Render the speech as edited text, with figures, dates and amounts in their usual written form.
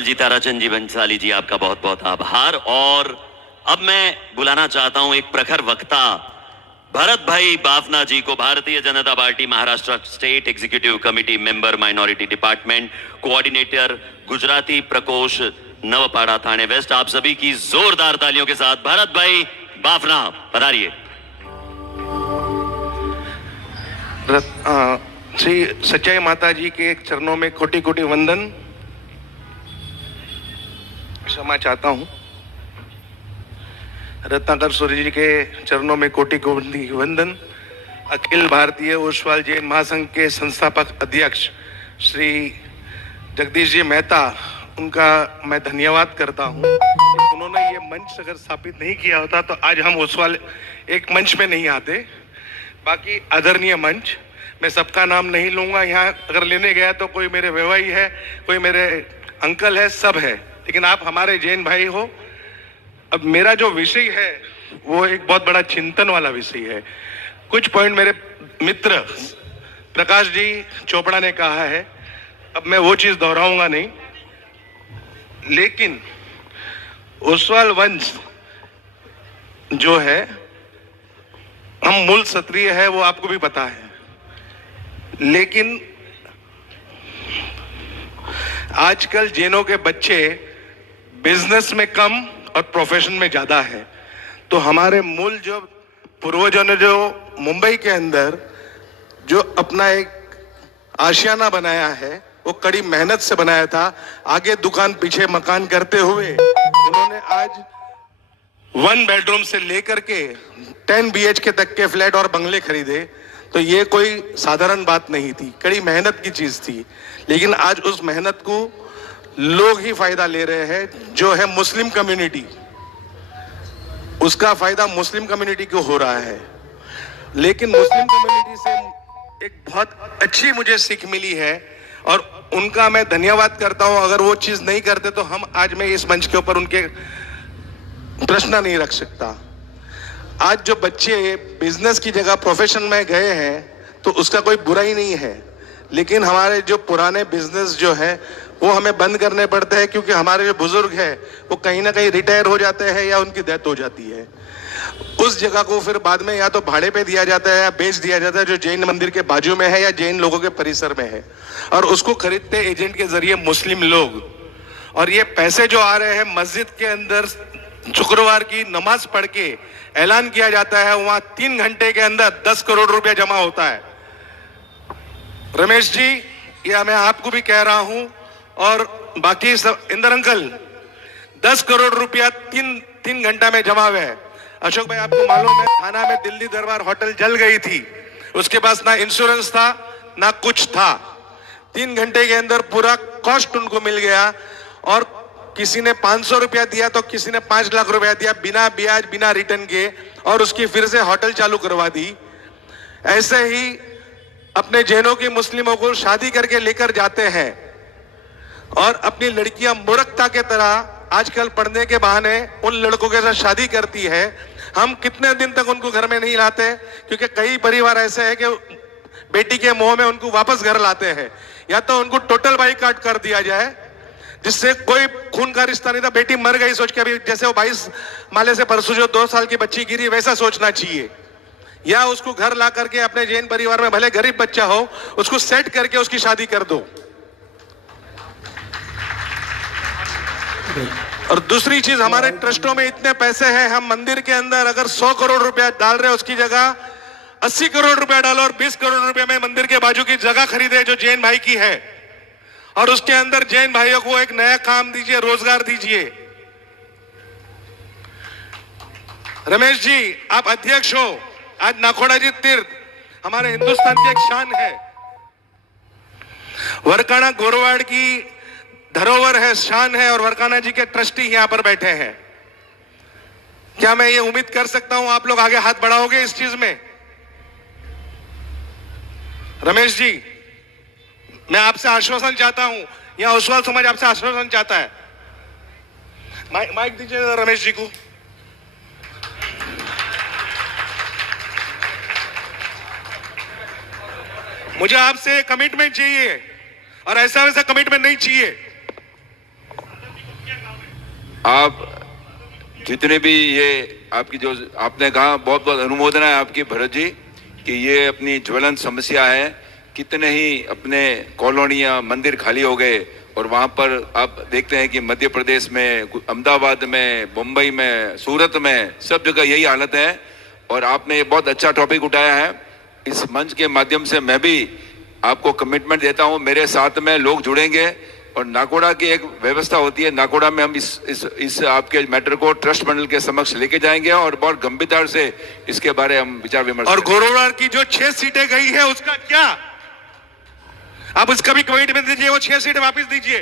जी, ताराचंद जी बंसाली जी, आपका बहुत बहुत आभार। और अब मैं बुलाना चाहता हूं एक प्रखर वक्ता भरत भाई बाफना जी को, Bharatiya Janata party Maharashtra state executive committee member, minority department coordinator, Gujarati प्रकोष्ठ, नवपाड़ा थाने वेस्ट। आप सभी की जोरदार तालियों के साथ भरत भाई बाफना पधारिए। श्री सच्चाई माता जी के चरणों में कोटि कोटि वंदन। क्षमा चाहता हूं। रत्नाकर सूर्य जी के चरणों में कोटि कोटि वंदन। अखिल भारतीय ओसवाल जैन महासंघ के संस्थापक अध्यक्ष श्री जगदीश जी मेहता, उनका मैं धन्यवाद करता हूं। उन्होंने ये मंच अगर स्थापित नहीं किया होता तो आज हम ओसवाल एक मंच में नहीं आते। बाकी आदरणीय मंच, मैं सबका नाम नहीं लूंगा। यहाँ अगर लेने गया तो कोई मेरे व्यवहारी है, कोई मेरे अंकल है, सब है, लेकिन आप हमारे जैन भाई हो। अब मेरा जो विषय है वो एक बहुत बड़ा चिंतन वाला विषय है। कुछ पॉइंट मेरे मित्र प्रकाश जी चोपड़ा ने कहा है, अब मैं वो चीज दोहराऊंगा नहीं, लेकिन ओसवाल वंश जो है, हम मूल क्षत्रिय है, वो आपको भी पता है। लेकिन आजकल जैनों के बच्चे बिजनेस में कम और प्रोफेशन में ज्यादा है। तो हमारे मूल जो पूर्वजों ने जो मुंबई के अंदर जो अपना एक आशियाना बनाया है, वो कड़ी मेहनत से बनाया था। आगे दुकान पीछे मकान करते हुए उन्होंने आज 1 बेडरूम से लेकर के 10 BHK तक के फ्लैट और बंगले खरीदे। तो ये कोई साधारण बात नहीं थी, कड़ी मेहनत की चीज थी। लेकिन आज उस मेहनत को लोग ही फायदा ले रहे हैं, जो है मुस्लिम कम्युनिटी। उसका फायदा मुस्लिम कम्युनिटी को हो रहा है। लेकिन मुस्लिम कम्युनिटी से एक बहुत अच्छी मुझे सीख मिली है और उनका मैं धन्यवाद करता हूं। अगर वो चीज नहीं करते तो हम आज मैं इस मंच के ऊपर उनके प्रश्न नहीं रख सकता। आज जो बच्चे बिजनेस की जगह प्रोफेशन में गए हैं तो उसका कोई बुरा ही नहीं है, लेकिन हमारे जो पुराने बिजनेस जो है वो हमें बंद करने पड़ते हैं, क्योंकि हमारे जो बुजुर्ग हैं वो कहीं ना कहीं रिटायर हो जाते हैं या उनकी डेथ हो जाती है। उस जगह को फिर बाद में या तो भाड़े पे दिया जाता है या बेच दिया जाता है, जो जैन मंदिर के बाजू में है या जैन लोगों के परिसर में है, और उसको खरीदते एजेंट के जरिए मुस्लिम लोग। और ये पैसे जो आ रहे हैं मस्जिद के अंदर शुक्रवार की नमाज पढ़ के ऐलान किया जाता है, वहां 3 घंटे के अंदर 10 करोड़ रुपया जमा होता है। रमेश जी, ये मैं आपको भी कह रहा हूं और बाकी सब, इंदर अंकल, 10 करोड़ रुपया 3 घंटा में जमा हुआ है। अशोक भाई, आपको मालूम है थाना में दिल्ली दरबार होटल जल गई थी, उसके पास ना इंश्योरेंस था ना कुछ था। 3 घंटे के अंदर पूरा कॉस्ट उनको मिल गया, और किसी ने 500 रुपया दिया तो किसी ने 5 लाख रुपया दिया, बिना ब्याज बिना रिटर्न के, और उसकी फिर से होटल चालू करवा दी। ऐसे ही अपने जैनों की मुस्लिमों को शादी करके लेकर जाते हैं और अपनी लड़कियां मूर्खता के तरह आजकल पढ़ने के बहाने उन लड़कों के साथ शादी करती है। हम कितने दिन तक उनको घर में नहीं लाते, क्योंकि कई परिवार ऐसे हैं कि बेटी के मोह में उनको वापस घर लाते हैं, या तो उनको टोटल बाइकआउट कर दिया जाए जिससे कोई खून का रिश्ता नहीं था, बेटी मर गई सोच के, अभी जैसे वो 22 माले से परसों जो 2 साल की बच्ची गिरी, वैसा सोचना चाहिए। या उसको घर ला करके अपने जैन परिवार में भले गरीब बच्चा हो, उसको सेट करके उसकी शादी कर दो। और दूसरी चीज, हमारे ट्रस्टों में इतने पैसे हैं, हम मंदिर के अंदर अगर 100 करोड़ रुपया डाल रहे हैं, उसकी जगह 80 करोड़ रुपया डालो और 20 करोड़ रुपया में मंदिर के बाजू की जगह खरीदे जो जैन भाई की है, और उसके अंदर जैन भाइयों को एक नया काम दीजिए, रोजगार दीजिए। रमेश जी, आप अध्यक्ष हो। आज नाखोड़ा जी तीर्थ हमारे हिंदुस्तान की एक शान है, वरकाना गोरवाड़ की धरोहर है, शान है, और वरकाना जी के ट्रस्टी यहां पर बैठे हैं। क्या मैं ये उम्मीद कर सकता हूं आप लोग आगे हाथ बढ़ाओगे इस चीज में? रमेश जी, मैं आपसे आश्वासन चाहता हूं, या ओसवाल समाज आपसे आश्वासन चाहता है। माइक दीजिए रमेश जी को। मुझे आपसे कमिटमेंट चाहिए, और ऐसा वैसा कमिटमेंट नहीं चाहिए। आप जितने भी ये आपकी जो आपने कहा, बहुत बहुत अनुमोदना है आपकी भरत जी कि ये अपनी ज्वलंत समस्या है। कितने ही अपने कॉलोनियाँ मंदिर खाली हो गए और वहाँ पर आप देखते हैं कि मध्य प्रदेश में, अहमदाबाद में, मुंबई में, सूरत में, सब जगह यही हालत है। और आपने ये बहुत अच्छा टॉपिक उठाया है। इस मंच के माध्यम से मैं भी आपको कमिटमेंट देता हूँ, मेरे साथ में लोग जुड़ेंगे और नाकोड़ा की एक व्यवस्था होती है, नाकोड़ा में हम इस आपके मैटर को ट्रस्ट मंडल के समक्ष लेके जाएंगे और बहुत गंभीरता से इसके बारे हम विचार विमर्श और गोरोवार की जो 6 सीटें गई है उसका क्या? आप उसका भी कमेटी में दीजिए, वो 6 सीटें वापस दीजिए।